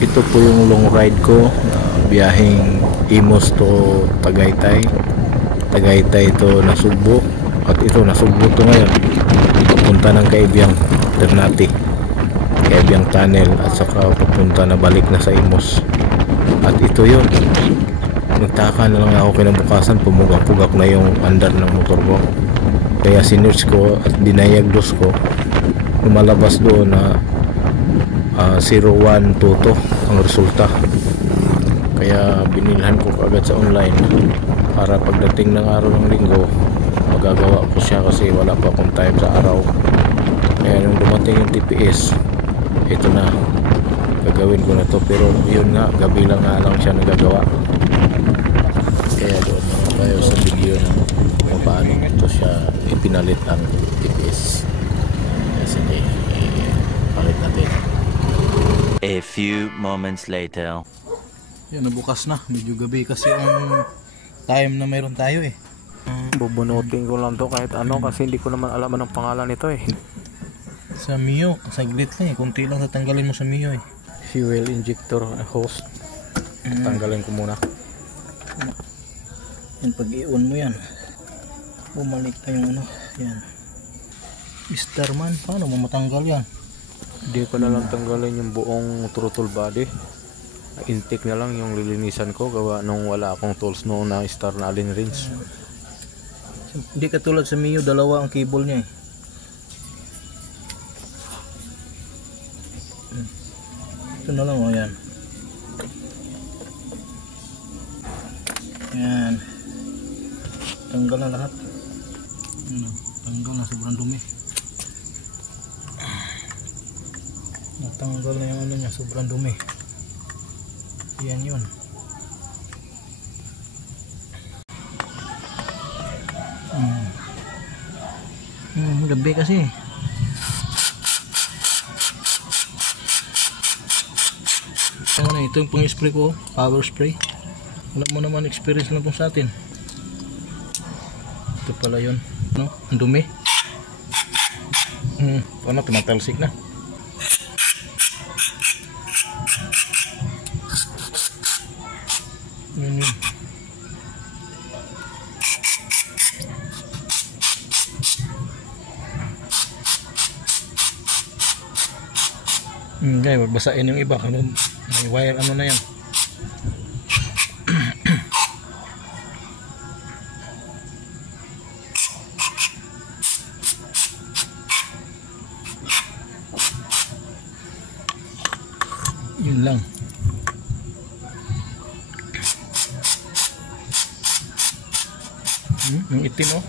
ito po yung long ride ko na biyaheng Imus to Tagaytay. Tagaytay to Nasugbo, at ito Nasugbo to ngayon papunta ng Kaibiyang Ternate, Kaibiyang Tunnel, at saka papunta na balik na sa Imus. At ito yun, nagtaka na lang ako kinabukasan, pumugak-pugak na yung andar ng motor ko. Kaya sinearch ko at dinayagdos ko, lumalabas doon na 0122 ang resulta. Kaya binilhan ko agad sa online para pagdating ng araw ng linggo magagawa ko siya, kasi wala pa akong time sa araw. Kaya nung dumating yung TPS, ito na, gagawin ko na to. Pero yun nga, gabi lang nga lang siya nagagawa. Kaya doon naman tayo sa video na kung paano ito siya ipinalit ang TPS. Sige, palit natin. A few moments later. Yan, nabukas na. Medyo gabi kasi ang time na meron tayo eh. Bubunutin ko lang to kahit ano, kasi hindi ko naman alam ang pangalan nito eh. Sa Mio, saglit lang eh. Kunti lang tatanggalin mo sa Mio eh. Fuel injector hose. Tanggalin ko muna. Yan, pag i-on mo yan, bumalik na yung ano. Yan. Starman, paano mo matanggal yan? Hindi ko na lang tanggalin yung buong throttle body. Intake na lang yung lilinisan ko, gawa nung wala akong tools noon na star na allen wrench. Hindi katulad sa Mio, dalawa ang cable niya eh. Ito na lang o, yan. Yan. Tanggal na lahat. Tanggal na, sobrang dumi. Natanggal na yung ano niya, sobrang dumi. Yan yun. Gabi kasi. Ito yung pang spray ko, power spray. Wala mo naman experience lang itong sa atin. Ito pala yun, no? Ang dumi. Ano, tumatalsik na. Yun yun. Guys, magbasain yung iba. May wire ano na yan. Yun lang. Yung itim oh.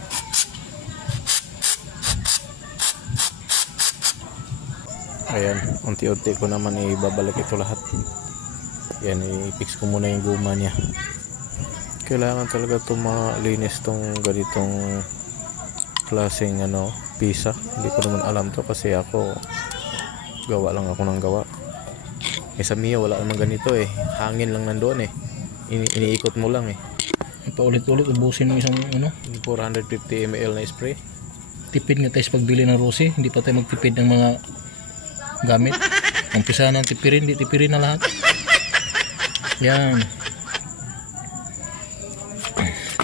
Ayan, unti-unti ko naman ibabalik ito lahat. Yan, i-fix ko muna yung guma niya. Kailangan talaga ito malinis tong ganitong klaseng ano, pisa. Hindi ko naman alam to kasi ako gawa lang ako ng gawa. Sa Mio wala naman ganito eh. Hangin lang nandoon eh. Iniikot mo lang eh. Paulit-ulit ubusin mo isang ano, 450 ml na spray. Tipid nga tayo sa pagbili ng Rossi. Hindi pa tayo magtipid ng mga gamit. Umpisa ng tipirin, di tipirin na lahat. Yan.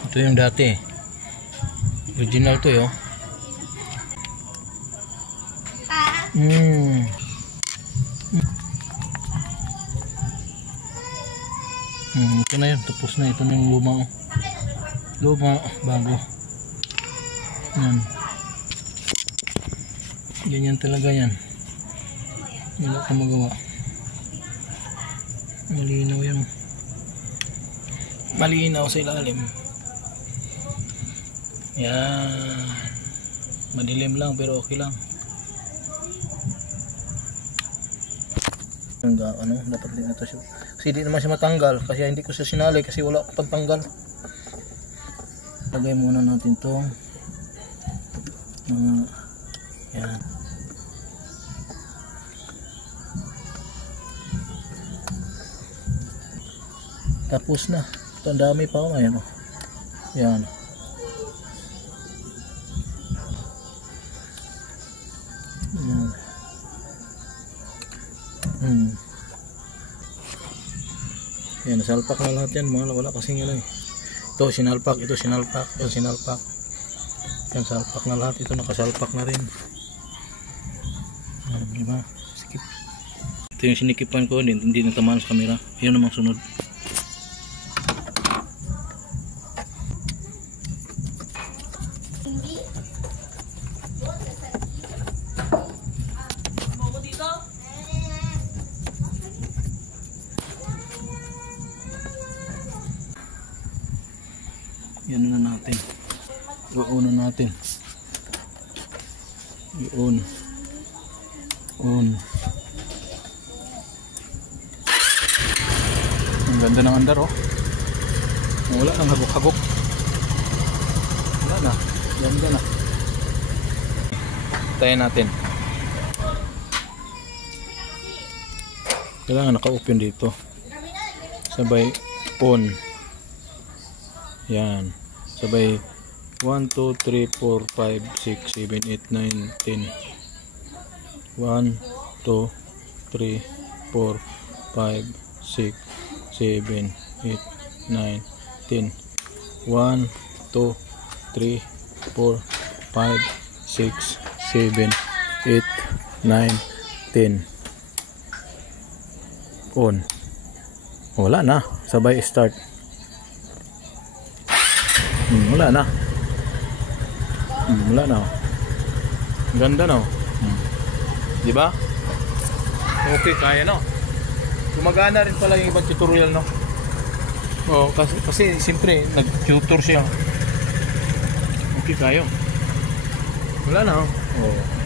Ito yung dati. Original to yo. Ito na yun, tapos na. Ito na yung luma oh. Luma, bago. Yan. Ganyan talaga yan. Wala ka magawa. Malinaw yan. Malinaw sa ilalim. Yan. Madilim lang pero okay lang. Ano, dapat din ito siya. Kasi hindi naman siya matanggal. Kasi hindi ko siya sinali kasi wala akong pagtanggal. Lagay muna natin to. Yan. Tapos na. Ito ang dami pa ako ngayon. Yan. Yan. Yan, nasalpak na lahat yan. Mga wala kasing ano eh. Ito sinalpak, ito sinalpak, ito sinalpak. Yan, salpak na lahat. Ito nakasalpak na rin. Yan, diba? Skip. Ito yung sinikipan ko, hindi natamaan sa camera. Yan namang sunod. Yan na natin. I-on na natin. I-on. On. Ang ganda ng andar oh. Wala nang hagok-hagok. Wala na. Ganda na. Tayin natin. Kailangan naka-open dito. Sabay on. Yan. Sabay 1, 2, 3, 4, 5, 6, 7, 8, 9, 10. 1, 2, 3, 4, 5, 6, 7, 8, 9, 10. 1, 2, 3, 4, 5, 6, 7, 8, 9, 10. On. Wala na. Sabay start. Wala na. Wala na. Ganda na. Di ba? Okay, kaya no. Gumagana rin pala yung ibang tutorial no. Oh, kasi siyempre nag-tutor siya. Okay kayo. Wala na. Oh.